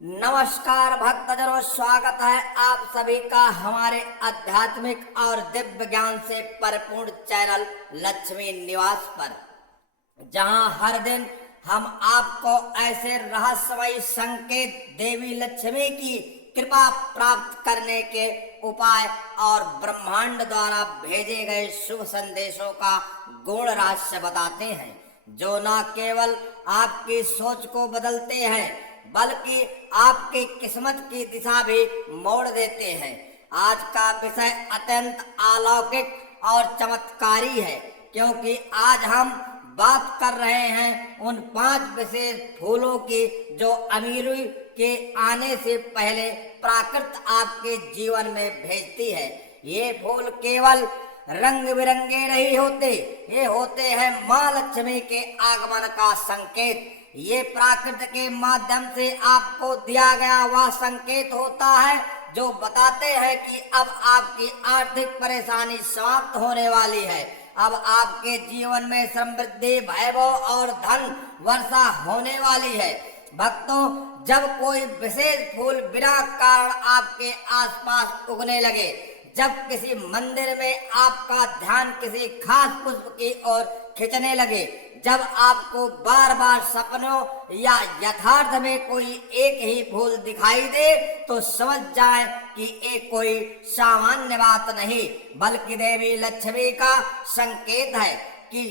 नमस्कार भक्तजनों, स्वागत है आप सभी का हमारे आध्यात्मिक और दिव्य ज्ञान से परिपूर्ण चैनल लक्ष्मी निवास पर, जहां हर दिन हम आपको ऐसे रहस्यमयी संकेत देवी लक्ष्मी की कृपा प्राप्त करने के उपाय और ब्रह्मांड द्वारा भेजे गए शुभ संदेशों का गूढ़ रहस्य बताते हैं, जो न केवल आपकी सोच को बदलते हैं बल्कि आपकी किस्मत की दिशा भी मोड़ देते हैं। आज का विषय अत्यंत अलौकिक और चमत्कारी है, क्योंकि आज हम बात कर रहे हैं उन 5 विशेष फूलों की जो अमीरी के आने से पहले प्राकृत आपके जीवन में भेजती है। ये फूल केवल रंग बिरंगे नहीं होते, ये होते हैं माँ लक्ष्मी के आगमन का संकेत। ये प्राकृत के माध्यम से आपको दिया गया वह संकेत होता है जो बताते हैं कि अब आपकी आर्थिक परेशानी समाप्त होने वाली है। अब आपके जीवन में समृद्धि, वैभव और धन वर्षा होने वाली है। भक्तों, जब कोई विशेष फूल बिना कारण आपके आसपास उगने लगे, जब किसी मंदिर में आपका ध्यान किसी खास पुष्प की ओर खींचने लगे, जब आपको बार बार सपनों या यथार्थ में कोई एक ही फूल दिखाई दे, तो समझ जाएं कि ये कोई सामान्य बात नहीं बल्कि देवी लक्ष्मी का संकेत है कि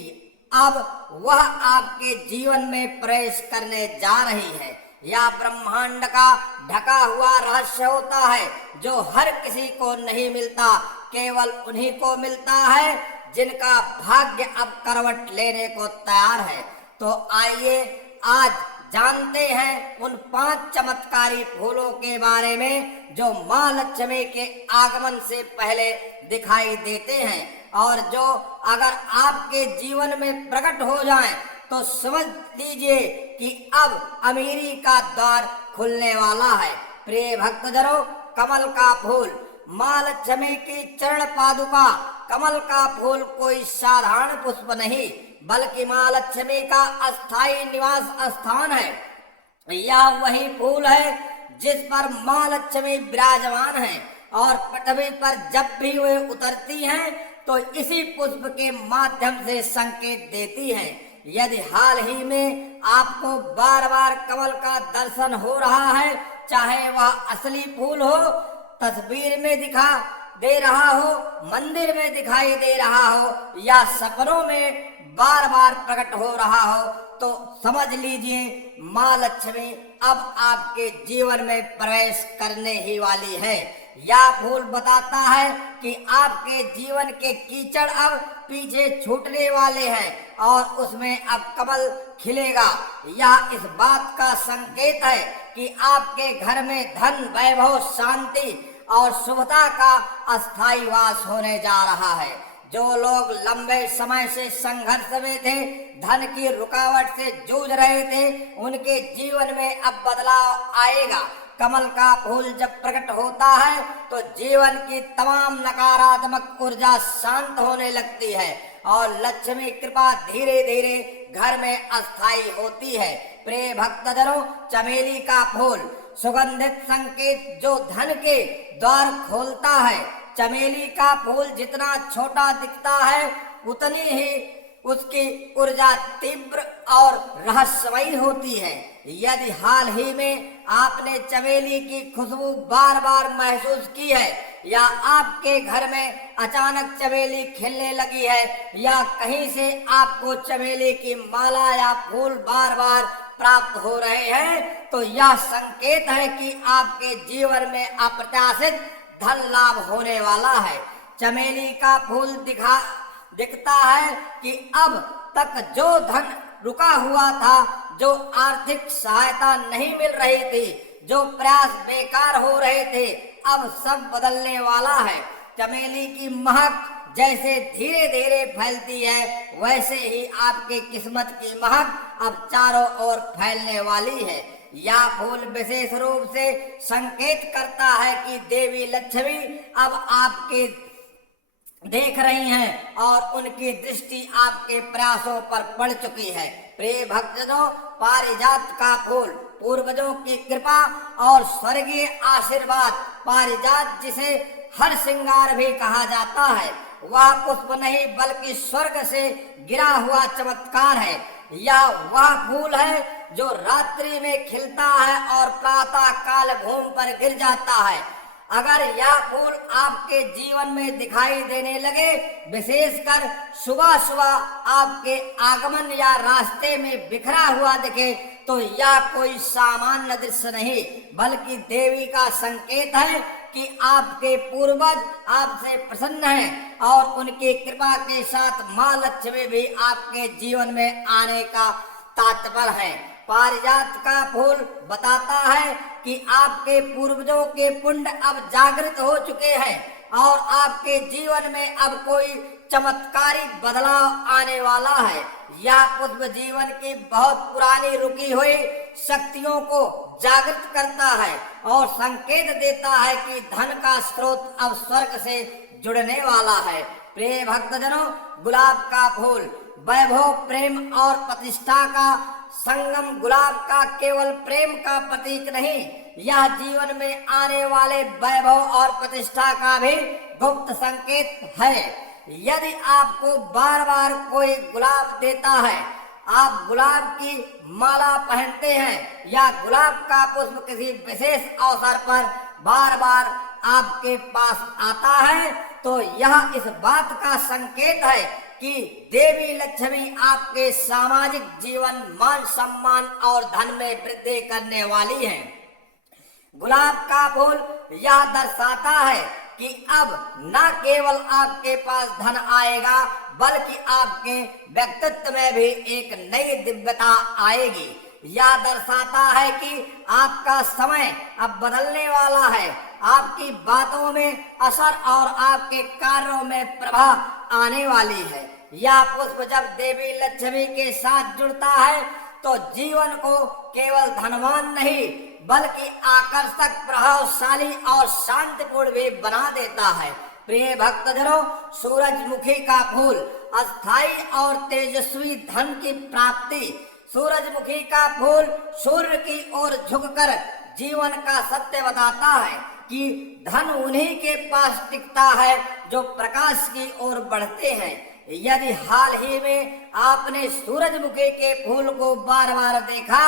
अब वह आपके जीवन में प्रवेश करने जा रही है। यह ब्रह्मांड का ढका हुआ रहस्य होता है जो हर किसी को नहीं मिलता, केवल उन्हीं को मिलता है जिनका भाग्य अब करवट लेने को तैयार है। तो आइए आज जानते हैं उन 5 चमत्कारी फूलों के बारे में जो माँ लक्ष्मी के आगमन से पहले दिखाई देते हैं और जो अगर आपके जीवन में प्रकट हो जाएं तो समझ लीजिए कि अब अमीरी का द्वार खुलने वाला है। प्रिय भक्तजनों, कमल का फूल, माँ लक्ष्मी की चरण पादुका। कमल का फूल कोई साधारण पुष्प नहीं बल्कि माँ लक्ष्मी का अस्थायी निवास स्थान है। यह वही फूल है जिस पर माँ लक्ष्मी विराजमान है और पृथ्वी पर जब भी वे उतरती हैं तो इसी पुष्प के माध्यम से संकेत देती हैं। यदि हाल ही में आपको बार बार कमल का दर्शन हो रहा है, चाहे वह असली फूल हो, तस्वीर में दिखा दे रहा हो, मंदिर में दिखाई दे रहा हो या सपनों में बार बार प्रकट हो रहा हो, तो समझ लीजिए माँ लक्ष्मी अब आपके जीवन में प्रवेश करने ही वाली है। यह फूल बताता है कि आपके जीवन के कीचड़ अब पीछे छूटने वाले हैं और उसमें अब कमल खिलेगा। यह इस बात का संकेत है कि आपके घर में धन, वैभव, शांति और शुभता का अस्थायी वास होने जा रहा है। जो लोग लंबे समय से संघर्ष में थे, धन की रुकावट से जूझ रहे थे, उनके जीवन में अब बदलाव आएगा। कमल का फूल जब प्रकट होता है तो जीवन की तमाम नकारात्मक ऊर्जा शांत होने लगती है और लक्ष्मी कृपा धीरे धीरे घर में अस्थायी होती है। प्रिय भक्तजनों, चमेली का फूल, सुगंधित संकेत जो धन के द्वार खोलता है। चमेली का फूल जितना छोटा दिखता है उतनी ही उसकी ऊर्जा तीव्र और रहस्यमयी होती है। यदि हाल ही में आपने चमेली की खुशबू बार बार महसूस की है या आपके घर में अचानक चमेली खिलने लगी है या कहीं से आपको चमेली की माला या फूल बार बार प्राप्त हो रहे हैं, तो यह संकेत है कि आपके जीवन में अप्रत्याशित धन लाभ होने वाला है। चमेली का फूल दिखता है कि अब तक जो धन रुका हुआ था, जो आर्थिक सहायता नहीं मिल रही थी, जो प्रयास बेकार हो रहे थे, अब सब बदलने वाला है। चमेली की महक जैसे धीरे धीरे फैलती है, वैसे ही आपकी किस्मत की महक अब चारों ओर फैलने वाली है। यह फूल विशेष रूप से संकेत करता है कि देवी लक्ष्मी अब आपके देख रही हैं और उनकी दृष्टि आपके प्रयासों पर पड़ चुकी है। प्रिय भक्तजनों, पारिजात का फूल पूर्वजों की कृपा और स्वर्गीय आशीर्वाद। पारिजात जिसे हर श्रृंगार भी कहा जाता है, वह पुष्प नहीं बल्कि स्वर्ग से गिरा हुआ चमत्कार है। यह वह फूल है जो रात्रि में खिलता है और प्रातः काल भूमि पर गिर जाता है। अगर यह फूल आपके जीवन में दिखाई देने लगे, विशेषकर सुबह सुबह आपके आगमन या रास्ते में बिखरा हुआ दिखे, तो यह कोई सामान्य दृश्य नहीं बल्कि देवी का संकेत है कि आपके पूर्वज आपसे प्रसन्न हैं और उनकी कृपा के साथ मां लक्ष्मी भी आपके जीवन में आने का तात्पर्य है। पारिजात का फूल बताता है कि आपके पूर्वजों के पुण्य अब जागृत हो चुके हैं और आपके जीवन में अब कोई चमत्कारी बदलाव आने वाला है। यह पुष्प जीवन की बहुत पुरानी रुकी हुई शक्तियों को जागृत करता है और संकेत देता है कि धन का स्रोत अब स्वर्ग से जुड़ने वाला है। प्रिय भक्तजनों, गुलाब का फूल वैभव, प्रेम और प्रतिष्ठा का संगम। गुलाब का केवल प्रेम का प्रतीक नहीं, यह जीवन में आने वाले वैभव और प्रतिष्ठा का भी गुप्त संकेत है। यदि आपको बार बार कोई गुलाब देता है, आप गुलाब की माला पहनते हैं या गुलाब का पुष्प किसी विशेष अवसर पर बार बार आपके पास आता है, तो यह इस बात का संकेत है कि देवी लक्ष्मी आपके सामाजिक जीवन, मान सम्मान और धन में वृद्धि करने वाली है। गुलाब का फूल यह दर्शाता है कि अब न केवल आपके पास धन आएगा बल्कि आपके व्यक्तित्व में भी एक नई दिव्यता आएगी। यह दर्शाता है कि आपका समय अब बदलने वाला है। आपकी बातों में असर और आपके कार्यों में प्रभाव आने वाली है। यह पुष्प जब देवी लक्ष्मी के साथ जुड़ता है तो जीवन को केवल धनवान नहीं बल्कि आकर्षक, प्रभावशाली और शांतिपूर्ण भी बना देता है। प्रिय भक्तजनों, सूरजमुखी का फूल अस्थायी और तेजस्वी धन की प्राप्ति। सूरजमुखी का फूल सूर्य की ओर झुककर जीवन का सत्य बताता है कि धन उन्हीं के पास टिकता है जो प्रकाश की ओर बढ़ते हैं। यदि हाल ही में आपने सूरजमुखी के फूल को बार बार देखा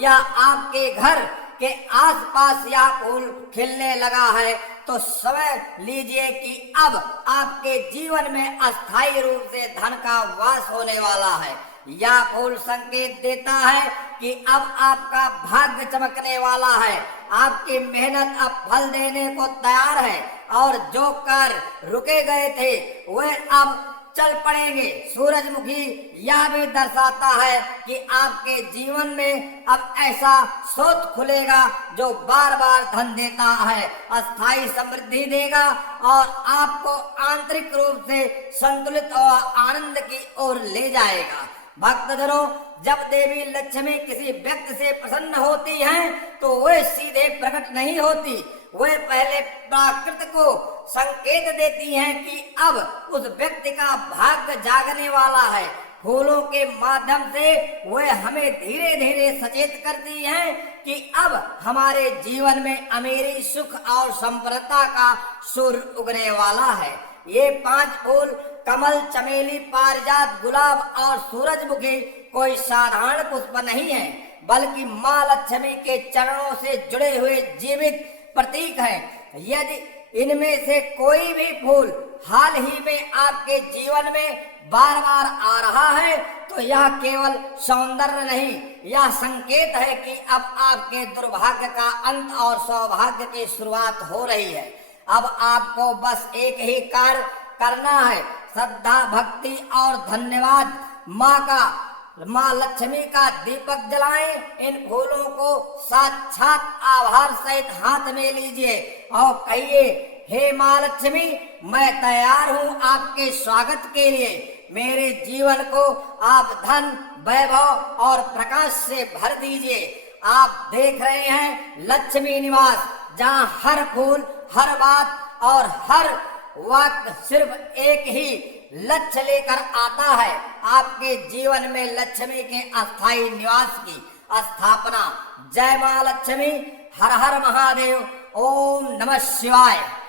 या आपके घर के आसपास यह फूल खिलने लगा है, तो समझ लीजिए कि अब आपके जीवन में अस्थायी रूप से धन का वास होने वाला है। यह फूल संकेत देता है कि अब आपका भाग्य चमकने वाला है। आपकी मेहनत अब फल देने को तैयार है और जो कार्य रुके गए थे वे अब चल पड़ेंगे। सूरजमुखी यह भी दर्शाता है कि आपके जीवन में अब ऐसा स्रोत खुलेगा जो बार बार धन देता है, अस्थायी समृद्धि देगा और आपको आंतरिक रूप से संतुलित और आनंद की ओर ले जाएगा। भक्तजनों, जब देवी लक्ष्मी किसी व्यक्ति से प्रसन्न होती हैं, तो वे सीधे प्रकट नहीं होती, वे पहले प्राकृत को संकेत देती हैं कि अब उस व्यक्ति का भाग्य जागने वाला है। फूलों के माध्यम से वे हमें धीरे धीरे सचेत करती हैं कि अब हमारे जीवन में अमीरी, सुख और संपन्नता का सूर्य उगने वाला है। ये 5 फूल कमल, चमेली, पारिजात, गुलाब और सूरजमुखी कोई साधारण पुष्प नहीं है बल्कि मां लक्ष्मी के चरणों से जुड़े हुए जीवित प्रतीक हैं। यदि इनमें से कोई भी फूल हाल ही में आपके जीवन में बार बार आ रहा है, तो यह केवल सौंदर्य नहीं, यह संकेत है कि अब आपके दुर्भाग्य का अंत और सौभाग्य की शुरुआत हो रही है। अब आपको बस एक ही कार्य करना है, श्रद्धा, भक्ति और धन्यवाद माँ लक्ष्मी का दीपक जलाएं। इन फूलों को साक्षात आभार सहित हाथ में लीजिए और कहिए, हे माँ लक्ष्मी, मैं तैयार हूँ आपके स्वागत के लिए। मेरे जीवन को आप धन, वैभव और प्रकाश से भर दीजिए। आप देख रहे हैं लक्ष्मी निवास, जहाँ हर फूल, हर बात और हर वाक्य सिर्फ एक ही लक्ष्य लेकर आता है, आपके जीवन में लक्ष्मी के अस्थायी निवास की। स्थापना। जय मां लक्ष्मी, हर हर महादेव, ओम नमः शिवाय।